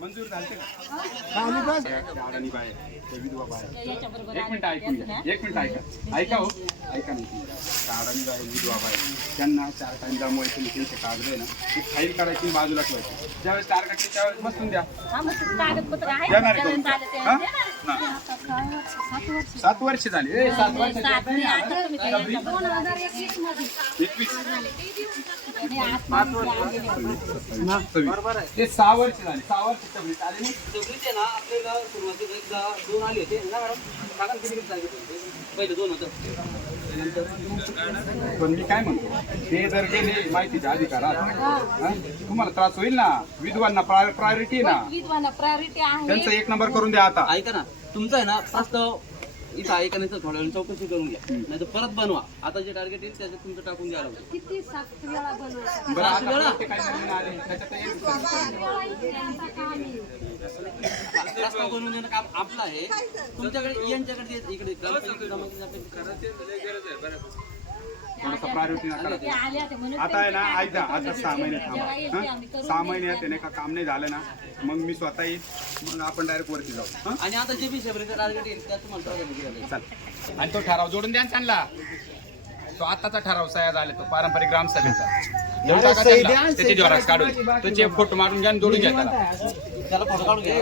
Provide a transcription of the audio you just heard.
मंजूर झालते का अडाणी बाय विधवा बाय एक मिनिट ऐकून घ्या एक मिनिट ऐका हो ऐका नाही अडाणी बाय विधवा बाय त्यांना 4 टाइम जमवायचे तुम्ही त्यांचे कागद आहे ना ती फाईल करायची बाजूला ठेवायची ज्यावेळेस टार्गेट त्यावेळेस बसून द्या देणार करून 7 वर्ष झाली 7 वर्ष बरोबर आहे ते 6 वर्ष झाली 6 वर्ष सगळी आली सगळीच आहे ना आपल्याला सुरुवातीला एकदा 2 आले होते ना मॅडम सांगा किती सांगितलं पहिले 2 होतं पण मी काय म्हणतो ते जर गेले माहितीच्या अधिकारात तुम्हाला त्रास होईल ना विधवांना प्रायोरिटी ना विधवांना प्रायोरिटी आहे त्यांचा 1 नंबर करून द्या आता ऐका ना तुमचं आहे ना प्रस्ताव इथं ऐकण्याचं थोड्या वेळ चौकशी करून घ्या नाही तर परत बनवा आता जे टार्गेट येईल त्याच्यात तुमचं टाकून द्यायला होतं किती 7 वेळा बनवायचं बरं आता ते काय नवीन आले त्याच्यात प्रस्ताव बनवून देणं काम आपलं आहे तुमच्याकडे यांच्याकडे इकडे थोडंसं प्रायोरिटी ना करा ते आले होते म्हणून आता आहे ना ऐका आता 6 महिने थांबा 6 महिन्यात त्याने का काम नाही झालं ना मग मी स्वतः येईल मग आपण डायरेक्ट वरती जाऊ आणि आता जे बी सेपरेटचं टार्गेट येईल त्यात तुम्हाला प्राधान्य द्यायला चल आणि तो ठराव जोडून द्या त्यांना तो आताचा ठराव सह्या झाला तो पारंपरिक ग्रामसभेचा देऊन टाका त्यांना. त्याचे झेरॉक्स काढून त्याचे फोटो मारून घ्या आणि जोडून घ्या त्याला त्याला फोटो काढून घ्या